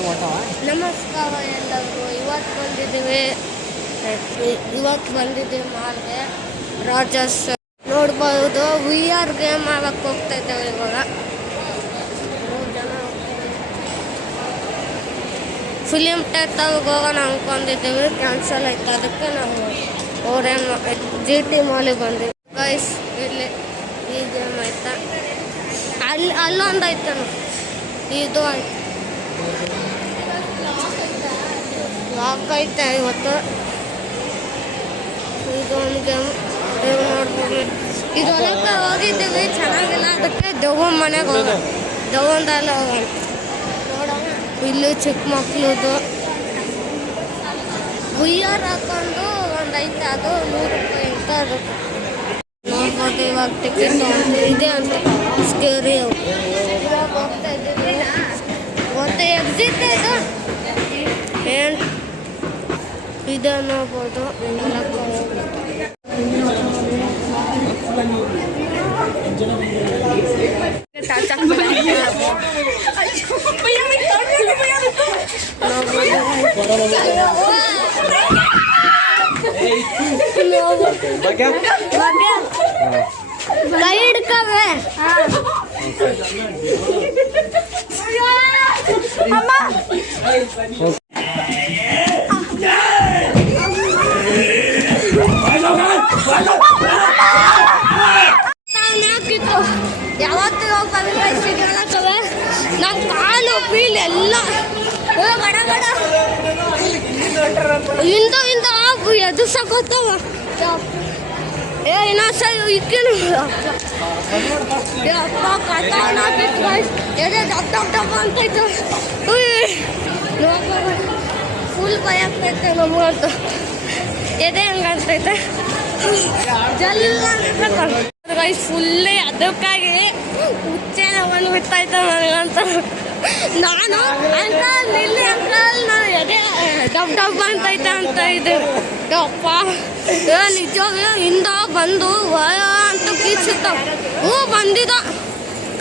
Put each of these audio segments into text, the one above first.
ನಮಸ್ಕಾರ ಎಲ್ಲರಿಗೂ. ಇವತ್ತು ಬಂದಿದ್ದೀವಿ ಮಾಲ್ಗೆ. ರಾಜಸ್ ನೋಡ್ಬೋದು. VR ಗೇಮ್ ಆಡಕ್ಕೆ ಹೋಗ್ತಾ ಇದ್ದೇವೆ ಇವಾಗ. ಫಿಲಿಮ್ ಥಿಯೇಟರ್ಗೆ ಹೋಗೋಣ ಅಂದ್ಕೊಂಡಿದ್ದೀವಿ, ಕ್ಯಾನ್ಸಲ್ ಆಯ್ತು. ಅದಕ್ಕೆ ನಾವು ಅವ್ರೇನು GT ಮಾಲಿಗೆ ಬಂದಿವಿ ಗೈಸ್. ಇಲ್ಲಿ ಈ ಗೇಮ್ ಆಯ್ತಾ, ಅಲ್ಲೊಂದು ಆಯ್ತಾನ, ಇದು ಆಯ್ತು, ಲಾಕ್ ಐತೆ ಇವತ್ತು. ಇದೊಂದು ಗೇಮ್ ನೋಡ್ಬೋದು. ಇದೊಳಕ್ಕೆ ಹೋಗಿದ್ದೀವಿ, ಚೆನ್ನಾಗಿಲ್ಲ. ಅದಕ್ಕೆ ದೆವ್ವನ ಮನೆಗೆ ಹೋಗೋಣ, ದೆವ್ವನದಲ್ಲ ಹೋಗೋಣ ನೋಡೋಣ. ಇಲ್ಲಿ ಚಿಕ್ಕ ಮಕ್ಳದು VR ಹಾಕೊಂಡು ಒಂದು ಐತೆ, ಅದು 100 ರೂಪಾಯಿ ಅಂತ. ಅದಕ್ಕೆ ನೋಡ್ಬೋದು. ಇವಾಗ ಟಿಕೆಟ್ ಇದೆ ಅಂತ ಸ್ಕೇರಿ. ಇವಾಗ ಹೋಗ್ತಾ ಇದ್ದೀವಿ. ಮತ್ತೆ ಎಕ್ಸಿಟ್ ಇದು ಏನು ಇದೆ ನೋಡ್ಬೋದು. ಕೈ ಹಿಡ್ಕವೆ ಯಾವತ್ತು ಹೋಗ್ತವೆ. ನಮ್ಮ ಕಾಲು ಬೀಲ್ ಎಲ್ಲ ಗಡ ಗಡ ಇಂದ ಎದು ಸಾಕೋತಾವ. ಇನ್ನೊಂದ್ಸ ಇಕ್ಕಿನು ಎದೆ ಡಬ್ ಡಬ್ ಡಬ್ ಅಂತೈತೆ. ಫುಲ್ ಭಯ ಆಗ್ತೈತೆ ನಮಗಂತೂ. ಎದೆ ಹಂಗಂತೈತೆ ಜಲ್ಲ ಗೈಸ್. ಫುಲ್ಲೇ ಅದಕ್ಕಾಗಿ ಹುಚ್ಚೇನ ಬಂದ್ಬಿಡ್ತೈತೆ ನನಗಂತ. ನಾನು ಅಂಕಲ್ ಇಲ್ಲಿ ಅಂಕಲ್, ನಾನು ಎದೆ ಡಬ್ ಡಬ್ ಅಂತೈತೆ ಅಂತ ಇದು ಅಪ್ಪ. ನಿಜವಾಗ ಹಿಂದ ಬಂದು ವಯ ಅಂತ ಕೀಚುತ್ತ ಬಂದಿದ್ದ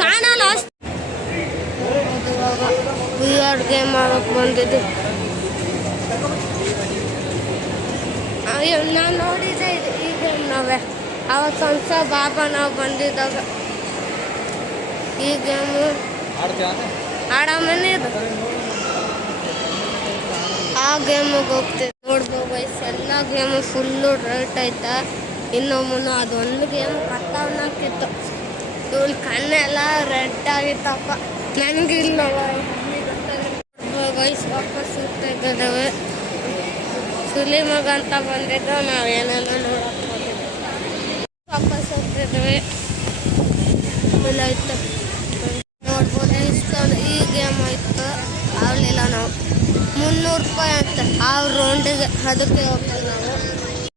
ಕಾಣಲ್ಲ. VR ಗೇಮ್ ಮಾಡೋಕ್ಕೆ ಬಂದಿದ್ದು. ಅಯ್ಯೋ, ನಾನು ನೋಡಿದ್ದೆ ಇದು ಈ ಗೇಮ್. ನಾವೇ ಅವತ್ತು ಒಂದ್ಸ ಬಾಬಾ ನಾವು ಬಂದಿದ್ದಾಗ ಈ ಗೇಮು ಆಡಾಮೇಲೆ ಇದು ಆ ಗೇಮಿಗೆ ಹೋಗ್ತೇವೆ. ನೋಡ್ಬೋದು ವಯಸ್ಸು ಎಲ್ಲ ಗೇಮು ಫುಲ್ಲು ರೇಟ್ ಐತೆ. ಇನ್ನು ಮುನ್ನೋ ಅದೊಂದು ಗೇಮ್ ಕತ್ತವನಾಕಿತ್ತು. ಇವಳು ಕಣ್ಣೆಲ್ಲ ರೆಡ್ ಆಗಿತ್ತಪ್ಪ. ನನಗಿಲ್ಲ ವಯಸ್ಸು ವಾಪಸ್ ಹೋಗ್ತಾ ಇದ್ದೇವೆ. ಸುಲಿಮಗ ಅಂತ ಬಂದಿದ್ದು, ನಾವು ಏನೆಲ್ಲ ನೋಡಕ್ಕೆ ಹೋಗಿದ್ವಿ. ವಾಪಸ್ ಹೋಗ್ತಿದ್ದೇವೆ. ಇಲ್ಲ ಇತ್ತು ನೋಡ್ಬೋದು. ಇಷ್ಟೊಂದು ಈ ಗೇಮ್ ಆಯ್ತು. ಆಗಲಿಲ್ಲ ನಾವು 300 ರೂಪಾಯಿ ಅಂತ ಆ ರೌಂಡಿಗೆ. ಅದಕ್ಕೆ ಹೋಗ್ತೇವೆ ನಾವು.